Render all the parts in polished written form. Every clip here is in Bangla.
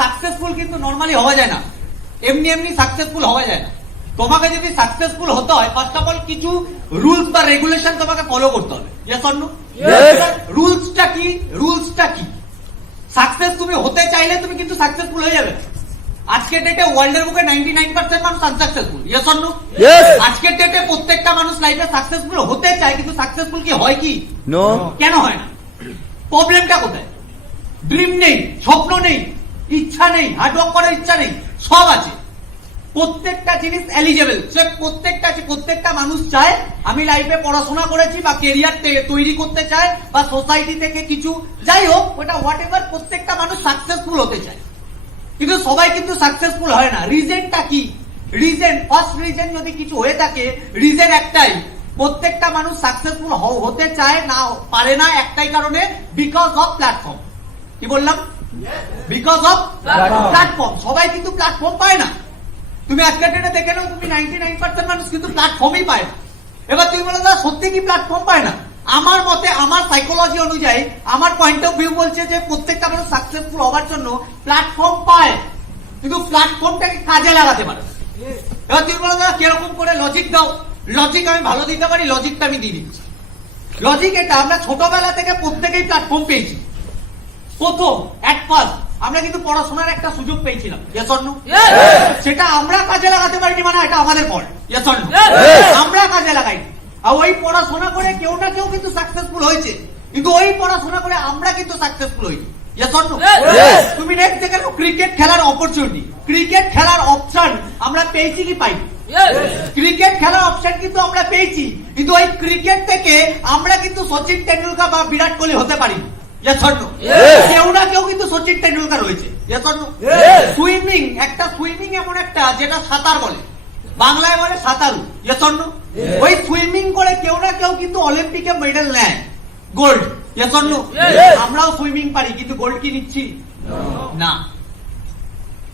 সাকসেসফুল কিন্তু নরমালি হওয়া যায় না, এমনি এমনি সাকসেসফুল হওয়া যায় না। তোমাকে যদি সাকসেসফুল হতে হয় ফার্স্ট অফ অল কিছু রুলস বা রেগুলেশন তোমাকে ফলো করতে হবে। Yes or no? রুলসটা কি? রুলসটা কি? সাকসেস তুমি হতে চাইলে তুমি কিন্তু সাকসেসফুল হয়ে যাবে। আজকের ডেটে ওয়ার্ল্ডের বুকে 99% মানুষ আনসাকসেসফুল। Yes or no? আজকের ডেটে প্রত্যেকটা মানুষ লাইফে সাকসেসফুল হতে চায়, কিন্তু সাকসেসফুল কি হয় কি? নো। কেন হয় না? প্রবলেমটা কোথায়? ড্রিম নেই, স্বপ্ন নেই, ইচ্ছা নেই, হার্ডওয়ার্ক করার ইচ্ছা নেই, সব আছে, প্রত্যেকটা জিনিস এলিজেবল। সে প্রত্যেকটা মানুষ চায় আমি লাইফে পড়াশোনা করেছি বা কেরিয়ার তৈরি করতে চায় বা সোসাইটি থেকে কিছু যাই হোক ওটা হোয়াট এভার, প্রত্যেকটা মানুষ সাকসেসফুল হতে চায়, কিন্তু সবাই কিন্তু সাকসেসফুল হয় না। রিজনটা কি? রিজন, ফার্স্ট রিজন যদি কিছু হয়ে থাকে, রিজন একটাই, প্রত্যেকটা মানুষ সাকসেসফুল হতে চায় না, পারে না একটাই কারণে, বিকজ অফ প্ল্যাটফর্ম। কি বললাম? Because of platform. সবাই কিন্তু প্ল্যাটফর্ম পায় না। তুমি আজকের ডেটে দেখে নাও, তুমি 99% মানুষ কিন্তু প্ল্যাটফর্মই পায় না। এবার তুমি বলো দাদা সত্যি কি প্ল্যাটফর্ম পায় না? আমার মতে, আমার সাইকোলজি অনুযায়ী, আমার পয়েন্ট অফ ভিউ বলছে যে প্রত্যেকটা মানুষ সাকসেসফুল হওয়ার জন্য প্ল্যাটফর্ম পায়, কিন্তু প্ল্যাটফর্মটাকে কাজে লাগাতে পারে। এবার তুমি বলো দাদা কিরকম করে? লজিক দাও। লজিক আমি ভালো দিতে পারি, লজিকটা আমি দিয়ে দিচ্ছি। লজিক এটা, আমরা ছোটবেলা থেকে প্রত্যেকেই প্ল্যাটফর্ম পেয়েছি। প্রথম এট ফার্স্ট আমরা কিন্তু পড়াশোনার একটা সুযোগ পেয়েছিলাম। Yes or no? সেটা আমরা কাজে লাগাতে পারিনি, মানে এটা আমাদের ফল্ট। Yes or no? আমরা কাজে লাগাইনি। আর ওই পড়াশোনা করে কেউ না কেউ কিন্তু সাকসেসফুল হয়েছে, কিন্তু ওই পড়াশোনা করে আমরা কিন্তু সাকসেসফুল হইনি। Yes or no? তুমি নেক্সট দেখে নাও, ক্রিকেট খেলার অপরচুনিটি, ক্রিকেট খেলার অপশন আমরা পেয়েছি কি পাইনি? ক্রিকেট খেলার অপশন কিন্তু আমরা পেয়েছি, কিন্তু ওই ক্রিকেট থেকে আমরা কিন্তু সচিন টেন্ডুলকার বা বিরাট কোহলি হতে পারিনি। কেউ না কেউ কিন্তু সচিন টেন্ডুলকার হয়েছে। সুইমিং, একটা সুইমিং এমন একটা যেটা সাঁতার বলে, বাংলায় বলে সাঁতারু। ওই সুইমিং করে কেউ না কেউ কিন্তু অলিম্পিকে মেডেল নেয়, গোল্ড। আমরাও সুইমিং পারি, কিন্তু গোল্ড কি নিচ্ছি? না।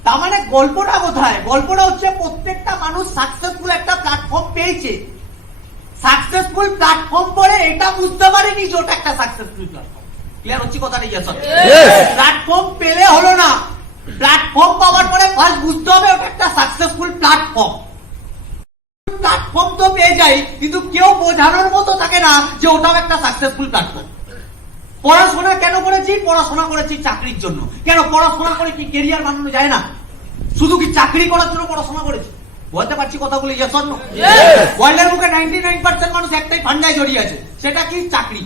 তার মানে গল্পটা কোথায়? গল্পটা হচ্ছে প্রত্যেকটা মানুষ সাকসেসফুল একটা প্ল্যাটফর্ম পেয়েছে, সাকসেসফুল প্ল্যাটফর্ম পরে এটা বুঝতে পারেনি যে ওটা একটা সাকসেসফুল প্ল্যাটফর্ম। ক্লিয়ার হচ্ছে কথাটা? প্ল্যাটফর্ম পেলে হলো না, প্ল্যাটফর্ম পাওয়ার পরে ফার্স্ট বুঝতে হবে ওটা একটা সাকসেসফুল প্ল্যাটফর্ম। প্ল্যাটফর্ম তো পেয়ে যাই, কিন্তু কেউ বোঝানোর মতো থাকে না যে ওটাও একটা সাকসেসফুল প্ল্যাটফর্ম। পড়াশোনা কেন করেছি? পড়াশোনা করেছি চাকরির জন্য। কেন পড়াশোনা করে কি কেরিয়ার বানানো যায় না? শুধু কি চাকরি করার জন্য পড়াশোনা করেছি? বলতে পারছি কথাগুলো? Yes or no? ওয়ার্ল্ডের মুখে 99% মানুষ একটাই ফান্ডায় জড়িয়ে আছে, সেটা কি? চাকরি।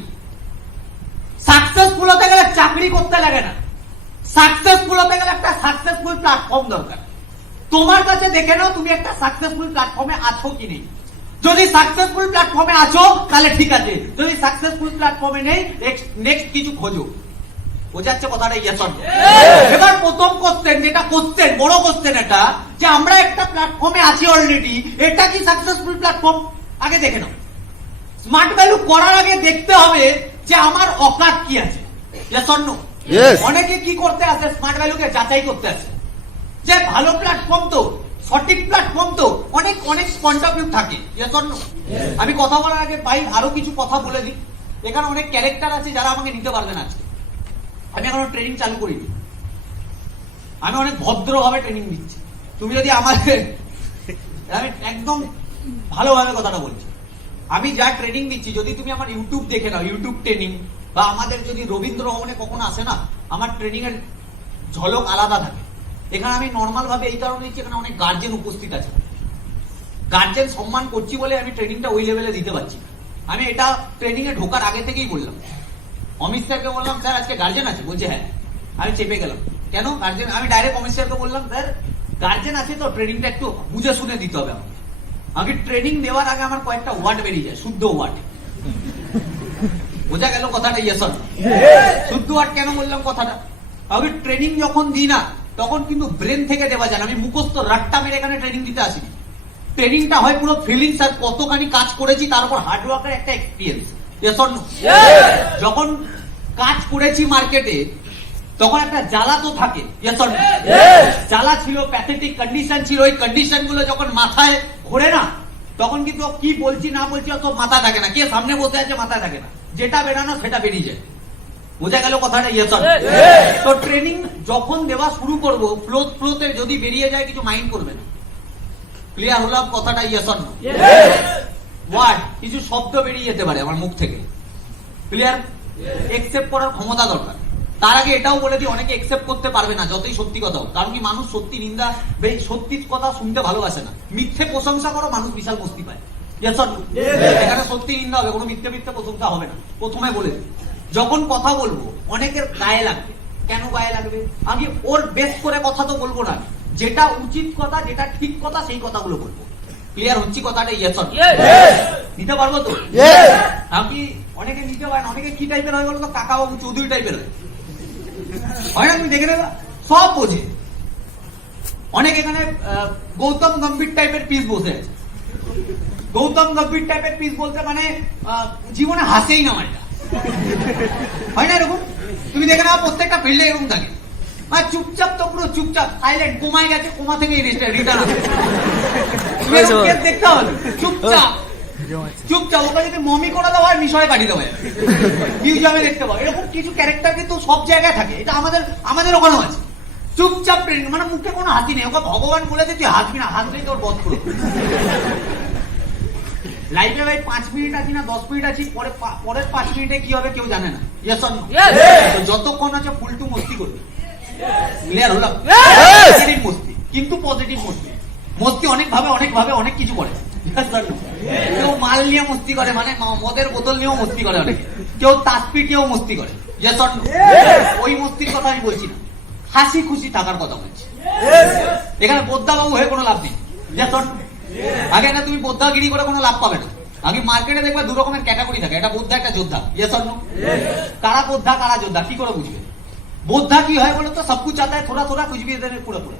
সাকসেসফুল হতে গেলে চাকরি করতে লাগে না, সাকসেসফুল হতে গেলে একটা সাকসেসফুল প্ল্যাটফর্ম দরকার। তোমার কাছে দেখে নাও তুমি একটা সাকসেসফুল প্ল্যাটফর্মে আছো কি নেই। যদি সাকসেসফুল প্ল্যাটফর্মে আছো তাহলে ঠিক আছে, যদি সাকসেসফুল প্ল্যাটফর্মে নেই নেক্সট কিছু খোঁজো। বোঝাচ্ছে কথাটা? Yes or no? এবার প্রথম কোশ্চেন, যেটা কোশ্চেন, বড় কোশ্চেন এটা, যে আমরা একটা প্ল্যাটফর্মে আছি অলরেডি, এটা কি সাকসেসফুল প্ল্যাটফর্ম? আগে দেখে নাও। স্মার্ট ভ্যালু করার আগে দেখতে হবে যে আমার অকাত কি আছে। Yes or no? অনেকে কি করতে আছে? স্মার্ট ভ্যালুকে যাচাই করতে আছে যে ভালো প্ল্যাটফর্ম তো, সঠিক প্ল্যাটফর্ম তো, অনেক অনেক পয়েন্ট অফ ভিউ থাকে। Yes or no? আমি কথা বলার আগে ভাই আরো কিছু কথা বলে দিই। এখানে অনেক ক্যারেক্টার আছে যারা আমাকে নিতে পারবে না। আজকে আমি এখনো ট্রেনিং চালু করিনি, আমি অনেক ভদ্রভাবে ট্রেনিং দিচ্ছি। তুমি যদি আমাদের, আমি একদম ভালোভাবে কথাটা বলছি, আমি যা ট্রেনিং দিচ্ছি, যদি তুমি আমার ইউটিউব দেখে নাও, ইউটিউব ট্রেনিং, বা আমাদের যদি রবীন্দ্র ভবনে কখনো আসে না, আমার ট্রেনিং এর ঝলক আলাদা থাকে। এখানে আমি নর্মাল ভাবে এই কারণে দিচ্ছি, এখানে অনেক গার্জেন উপস্থিত আছে, গার্জেন সম্মান করছি বলে আমি ট্রেনিংটা ওই লেভেলে দিতে পারছি। আমি এটা ট্রেনিং এ ঢোকার আগে থেকেই বললাম, অমিত স্যারকে বললাম স্যার আজকে গার্জেন আছে, বলছে হ্যাঁ। আমি চেপে গেলাম, কেন গার্জেন? আমি ডাইরেক্ট অমিত স্যারকে বললাম স্যার গার্জেন আছে তো ট্রেনিংটা একটু বুঝে শুনে দিতে হবে আমাকে। আমাকে ট্রেনিং দেওয়ার আগে আমার কয়েকটা ওয়ার্ড বেরিয়ে যায়, শুদ্ধ ওয়ার্ড। বোঝা গেল কথাটা? Yes or no? শুদ্ধ ওয়ার্ড কেন বললাম কথাটা? আমি ট্রেনিং যখন দিই না তখন কিন্তু ব্রেন থেকে দেওয়া যায় না, আমি মুখস্থ রাট্টা মেরে এখানে ট্রেনিং দিতে আসিনি। ট্রেনিংটা হয় পুরো ফিলিংস আর কতখানি কাজ করেছি তার উপর হার্ডওয়ার্কের একটা এক্সপিরিয়েন্স। Yes or no? যখন কাজ করেছি মার্কেটে তখন একটা জ্বালা তো থাকে। Yes or no? জ্বালা ছিল, প্যাথেটিক কন্ডিশন ছিল, ওই কন্ডিশন গুলো যখন মাথায় ঘোরে না তখন কিন্তু কি বলছি না বলছি অত মাথা থাকে না, কে সামনে বসে আছে মাথায় থাকে না, যেটা বেরানো সেটা বেরিয়ে যায়। বোঝা গেল কথাটা? Yes or no? তো ট্রেনিং যখন দেওয়া শুরু করবো, ফ্লোতে যদি বেরিয়ে যায় কিছু মাইন্ড করবে না। ক্লিয়ার হলাম কথাটা? Yes or no? ওয়ার্ড কিছু শব্দ বেরিয়ে যেতে পারে আমার মুখ থেকে, ক্লিয়ার? একসেপ্ট করার ক্ষমতা দরকার। তার আগে এটাও বলে দিই, অনেকে একসেপ্ট করতে পারবে না যতই সত্যি কথা হোক। কারণ কি, মানুষ সত্যি নিন্দা, সত্যি কথা শুনতে ভালোবাসে না। মিথ্যে প্রশংসা করো, মানুষ বিশাল মস্তি পায়। এখানে সত্যি নিন্দা হবে, কোনো মিথ্যে প্রশংসা হবে না। প্রথমে বলে দিই, যখন কথা বলবো অনেকের গায়ে লাগবে। কেন গায়ে লাগবে? আমি ওর বেশ করে কথা তো বলবো না, যেটা উচিত কথা, যেটা ঠিক কথা, সেই কথাগুলো বলবো। ক্লিয়ার হচ্ছে কথাটা? Yes or no? নিতে পারবো তো? আমি অনেকে নিতে পারেন, অনেকে কি টাইপের হয় বলতো, কাকাবাবু চৌধুরী টাইপের হয় না? তুমি দেখে নেবা, সব বোঝে। অনেক এখানে গৌতম গম্ভীর টাইপের পিস বসে আছে। গৌতম গম্ভীর টাইপের পিস বলতে মানে জীবনে হাসেই না, এটা হয় না এরকম? তুমি দেখে নেবা প্রত্যেকটা ফিল্ডে এরকম থাকে। আর চুপচাপ তো পুরো চুপচাপ, সাইলেন্ট, কোমায় গেছে, কোমা থেকে রিটার্ন দেখতে হবে। চুপচাপ চুপচাপ, ওকে যদি মমি করে দেওয়া হয়, মিশরে কাটি দেওয়া হয়, মিউজিয়ামে দেখতে পাবো। এরকম কিছু ক্যারেক্টার কিন্তু সব জায়গায় থাকে, এটা আমাদের ওখানেও আছে। চুপচাপ ট্রেনিং, মানে মুখে কোনো হাসি নেই। ওকে ভগবান বলেছে তুই হাসবি না, হাসলেই তোর বধ করো। লাইফে ভাই 5 মিনিট আছি না 10 মিনিট আছি, পরের 5 মিনিটে কি হবে কেউ জানে না। Yes or no? যতক্ষণ আছে ফুলটু মস্তি করবে। ক্লিয়ার হলাম? পজিটিভ মস্তি, কিন্তু পজিটিভ মস্তি। মস্তি অনেকভাবে অনেক কিছু করে। কেউ মাল নিয়ে মস্তি করে, মানে মদের বোতল নিয়েও মস্তি করে অনেকে। কেউ তাসপিট নিয়েও মস্তি করে। Yes or no? ওই মস্তির কথা আমি বলছি না, হাসি খুশি থাকার কথা বলছি। এখানে বোদ্দাবাবু হয়ে কোনো লাভ নেই। Yes or no? আগে না, তুমি বোদ্দাগিরি করে কোনো লাভ পাবে না। আগে মার্কেটে দেখবে 2 রকমের ক্যাটাগরি থাকে, একটা বোদ্ধা, একটা যোদ্ধা। Yes or no? কারা বোদ্ধা কারা যোদ্ধা কি করে বুঝবে? বোদ্ধা কি হয় বলো তো, সবকুছ চাতা है, थोड़ा थोड़ा कुछ भी इधर पूरा पूरा।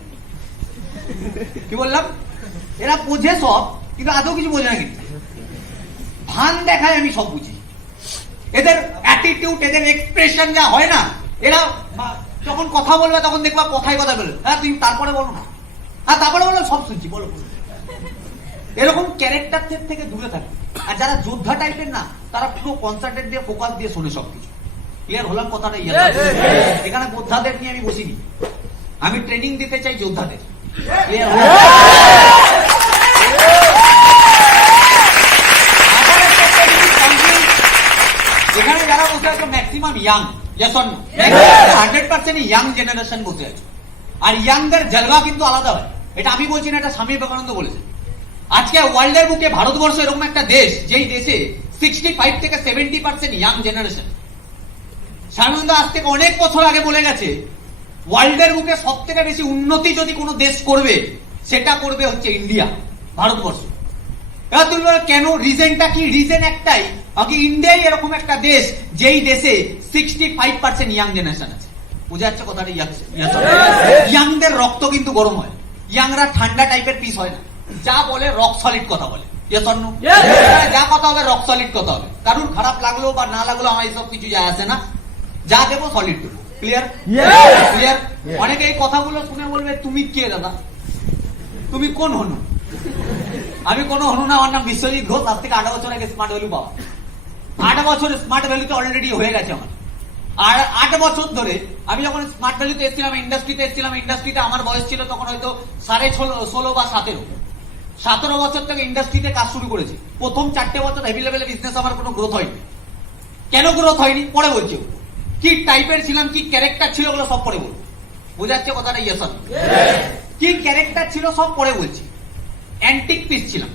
কি বললাম? এরা বোঝে সব, কিন্তু আদৌ কিছু বোঝে না। কিন্তু ভান দেখায় আমি সব বুঝি। এদের অ্যাটিটিউড, এদের এক্সপ্রেশন যা হয় না, এরা যখন কথা বলবে তখন দেখবা কথায় কথা বলবে, হ্যাঁ তুমি তারপরে বলো না, হ্যাঁ তারপরে বলো, সব শুনছি, বলো। এরকম ক্যারেক্টার থেকে দূরে থাকে। আর যারা যোদ্ধা টাইপের না, তারা পুরো কনসেন্ট্রেট দিয়ে, ফোকাস দিয়ে শোনে সবকিছু। ক্লিয়ার হলাম কথাটা? এখানে যোদ্ধাদের নিয়ে আমি বসিনি, আমি ট্রেনিং দিতে চাই যোদ্ধাদের। ক্লিয়ার হলাম? এখানে যারা বসে আছে maximum young. Yes or no? 100% young generation বসে আছে। আর ইয়াংদের জলবা কিন্তু আলাদা হয়। এটা আমি বলছি না, এটা স্বামী বিবেকানন্দ বলেছে। আজকে ওয়ার্ল্ডের বুকে ভারতবর্ষ এরকম একটা দেশ, যেই দেশে 65 থেকে 70% ইয়াং জেনারেশন। স্বামীবিবেকানন্দ আজ থেকে অনেক বছর আগে বলে গেছে, ওয়ার্ল্ডের বুকে সব থেকে বেশি উন্নতি যদি কোনো দেশ করবে, সেটা করবে হচ্ছে ইন্ডিয়া, ভারতবর্ষ। এবার তুমি বলো কেন? রিজনটা কি? রিজন একটাই, ইন্ডিয়াই এরকম একটা দেশ যেই দেশে 65% ইয়াং জেনারেশন আছে। বুঝা যাচ্ছে কথাটা? ইয়াংদের রক্ত কিন্তু গরম হয়। ইয়াংরা ঠান্ডা টাইপের পিস হয় না, যা বলে রক সলিড কথা বলে। Yes or no? যা কথা হবে রক সলিড কথা হবে। কারণ খারাপ লাগলো বা না লাগলো আমার এইসব কিছু যায় আসে না, যা দেবো সলিড দেবো। ক্লিয়ার? ক্লিয়ার? অনেকে এই কথাগুলো শুনে বলবে তুমি কে দাদা, তুমি কোন হনু? আমি কোন হনু না, আমার নাম বিশ্বজিৎ ঘোষ। আজ থেকে 8 বছর আগে স্মার্ট ভ্যালু পাওয়া। 8 বছর স্মার্ট ভ্যালুতে অলরেডি হয়ে গেছে আমার। আর 8 বছর ধরে আমি যখন স্মার্ট ভ্যালুতে এসেছিলাম, ইন্ডাস্ট্রিতে এসেছিলাম, ইন্ডাস্ট্রিতে আমার বয়স ছিল তখন হয়তো 16.5 বা 17 বছর থেকে ইন্ডাস্ট্রিতে কাজ শুরু করেছি। প্রথম 4টে বছর হেভি লেভেলের বিজনেস, আমার কোনো গ্রোথ হয়নি। কেন গ্রোথ হয়নি পরে বলছি। কি টাইপের ছিলাম, কি ক্যারেক্টার ছিল, ওগুলো সব পরে বলবো। বোঝাচ্ছে কথাটা? Yes or no? কি ক্যারেক্টার ছিল সব পরে বলছি। অ্যান্টিক পিস ছিলাম।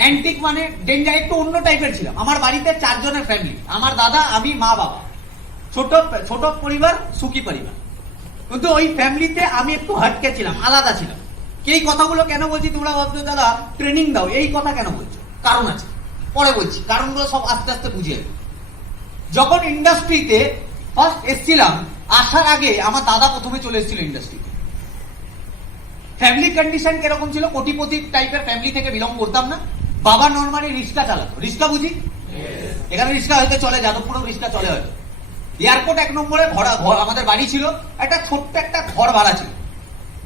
অ্যান্টিক মানে ডেঞ্জার, একটু অন্য টাইপের ছিলাম। আমার বাড়িতে 4 জনের ফ্যামিলি, আমার দাদা, আমি, মা, বাবা। ছোট পরিবার, সুখী পরিবার। কিন্তু ওই ফ্যামিলিতে আমি একটু হটকে ছিলাম, আলাদা ছিলাম। এই কথাগুলো কেন বলছি? তোমরা ভাবছো দাদা ট্রেনিং দাও, এই কথা কেন বলছো? কারণ আছে, পরে বলছি। কারণগুলো সব আস্তে আস্তে বুঝিয়ে। যখন ইন্ডাস্ট্রিতে ফার্স্ট এসেছিলাম, আসার আগে আমার দাদা প্রথমে চলে এসেছিল ইন্ডাস্ট্রিতে। ফ্যামিলি কন্ডিশন কিরকম ছিল? কোটিপতি টাইপের ফ্যামিলি থেকে বিলং করতাম না। বাবা নর্মালি রিক্সা চালাতো। রিক্সা বুঝি? এখানে রিক্সা হয়তো চলে, যাদবপুরেও রিক্সা চলে হয়তো। এয়ারপোর্ট 1 নম্বরে আমাদের বাড়ি ছিল। একটা ছোট্ট একটা ঘর ভাড়া ছিল।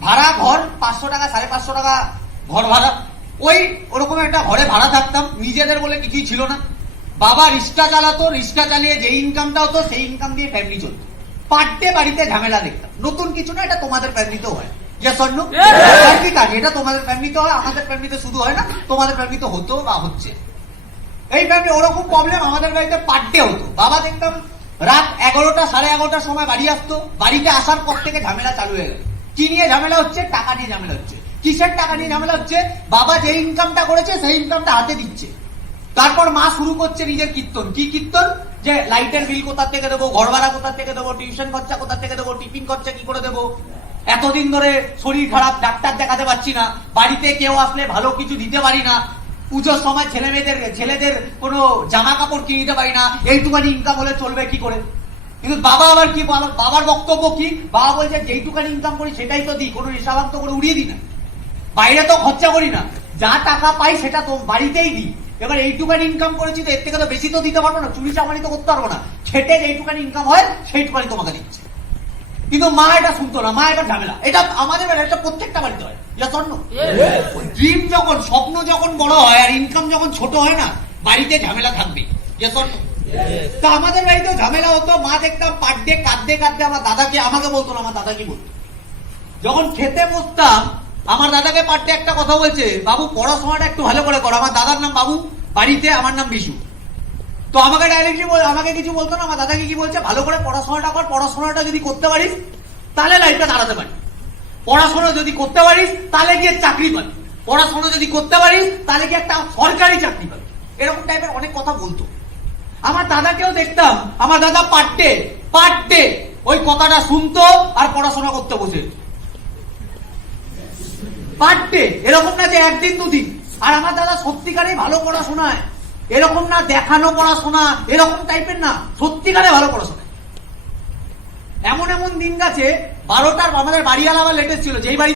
ভাড়া ঘর 500 টাকা, 550 টাকা ঘর ভাড়া। ওরকম একটা ঘরে ভাড়া থাকতাম। নিজেদের বলে কিছুই ছিল না। বাবা রিক্সা চালাতো, রিক্সা চালিয়ে যে ইনকামটা হতো সেই ইনকাম দিয়ে ফ্যামিলি চলতো। পার ডে বাড়িতে ঝামেলা দেখতাম। নতুন কিছু না, এটা তোমাদের ফ্যামিলিতেও হয়। এটা তোমাদের ফ্যামিলিতে হয়, আমাদের ফ্যামিলিতে শুধু হয় না, তোমাদের ফ্যামিলিতে হতো বা হচ্ছে। এই ফ্যামিলি ওরকম প্রবলেম আমাদের বাড়িতে পার ডে হতো। বাবা দেখতাম রাত 11টা 11:30টার সময় বাড়ি আসতো, বাড়িতে আসার পর থেকে ঝামেলা চালু হয়ে গেল। কি নিয়ে ঝামেলা হচ্ছে? টাকা নিয়ে ঝামেলা হচ্ছে। কিসের টাকা নিয়ে ঝামেলা হচ্ছে? বাবা যে ইনকামটা করেছে সেই ইনকামটা হাতে দিচ্ছে। তারপর মা শুরু করছে নিজের কীর্তন। কি কীর্তন? যে লাইটের বিল কোথা থেকে দেবো, ঘর ভাড়া কোথা থেকে দেবো, টিউশন খরচা কোথা থেকে দেবো, টিফিন খরচা কি করে দেবো, এতদিন ধরে শরীর খারাপ, ডাক্তার দেখাতে পারছি না, বাড়িতে কেউ আসলে ভালো কিছু দিতে পারি না, পুজোর সময় ছেলেদের কোনো জামা কাপড় কিনে দিতে পারি না, এইটুখানি ইনকাম হলে চলবে কি করে? কিন্তু বাবা আবার কি, বাবার বক্তব্য কি? বাবা বলছে যেইটুখানি ইনকাম করি সেটাই তো দিই, কোনো হিসাবান্ত করে উড়িয়ে দিই না, বাইরে তো খরচা করি না, যা টাকা পাই সেটা তো বাড়িতেই দিই। এবার এইটুখানি ইনকাম করেছি তো এর থেকে তো বেশি তো দিতে পারবো না, চুরি চামারি তো করতে পারবো না, খেটে যেইটুখানি ইনকাম হয় সেইটুখানি তোমাকে দিচ্ছে। কিন্তু মা এটা শুনতো না, মা এটা ঝামেলা। এটা আমাদের এটা প্রত্যেকটা বাড়িতে হয়। ড্রিম যখন, স্বপ্ন যখন বড় হয় আর ইনকাম যখন ছোট হয় না, বাড়িতে ঝামেলা থাকবে। তা আমাদের বাড়িতেও ঝামেলা হতো। মা দেখতাম পার ডে কাঁদতে কাঁদতে আমার দাদাকে, আমাকে বলতো না, আমার দাদাকে বলতো। যখন খেতে বসতাম আমার দাদাকে পার ডে একটা কথা বলছে, বাবু পড়াশোনাটা একটু ভালো করে করো। আমার দাদার নাম বাবু, বাড়িতে আমার নাম বিশু। তো আমাকে ডাইরেক্টলি আমাকে কিছু বলতো না, আমার দাদাকে কি বলছে, ভালো করে পড়াশোনাটা কর, পড়াশোনাটা যদি করতে পারিস তাহলে লাইফে দাঁড়াতে পারিস, পড়াশোনা যদি করতে পারিস তাহলে গিয়ে চাকরি পাবি, পড়াশোনা যদি করতে পারিস তাহলে কি একটা সরকারি চাকরি পাবি, এরকম টাইপের অনেক কথা বলতো। আমার দাদাকেও দেখতাম, আমার দাদা পার ডে ওই কথাটা শুনতো আর পড়াশোনা করতে বসে পার ডে। এরকম না যে একদিন দুদিন। আর আমার দাদা সত্যিকারে ভালো পড়াশোনায়, এরকম না দেখানো পড়াশোনা, এরকম টাইপের না, সত্যিকারে ভালো পড়াশোনা। এমন এমন দিন গেছে 12টার, আমাদের বাড়িওয়ালা আবার লেটেস্ট ছিল, যেই বাড়ি